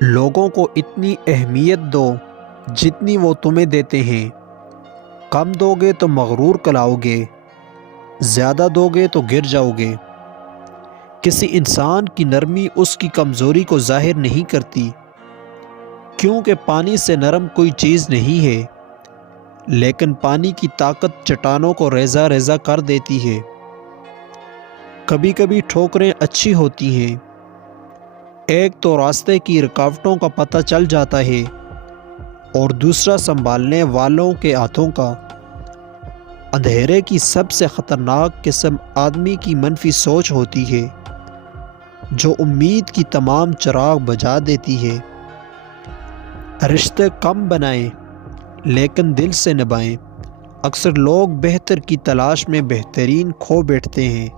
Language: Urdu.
لوگوں کو اتنی اہمیت دو جتنی وہ تمہیں دیتے ہیں۔ کم دو گے تو مغرور کلاؤ گے، زیادہ دو گے تو گر جاؤ گے۔ کسی انسان کی نرمی اس کی کمزوری کو ظاہر نہیں کرتی، کیونکہ پانی سے نرم کوئی چیز نہیں ہے، لیکن پانی کی طاقت چٹانوں کو ریزہ ریزہ کر دیتی ہے۔ کبھی کبھی ٹھوکریں اچھی ہوتی ہیں، ایک تو راستے کی رکاوٹوں کا پتہ چل جاتا ہے اور دوسرا سنبھالنے والوں کے ہاتھوں کا۔ اندھیرے کی سب سے خطرناک قسم آدمی کی منفی سوچ ہوتی ہے، جو امید کی تمام چراغ بجھا دیتی ہے۔ رشتے کم بنائیں لیکن دل سے نبھائیں۔ اکثر لوگ بہتر کی تلاش میں بہترین کھو بیٹھتے ہیں،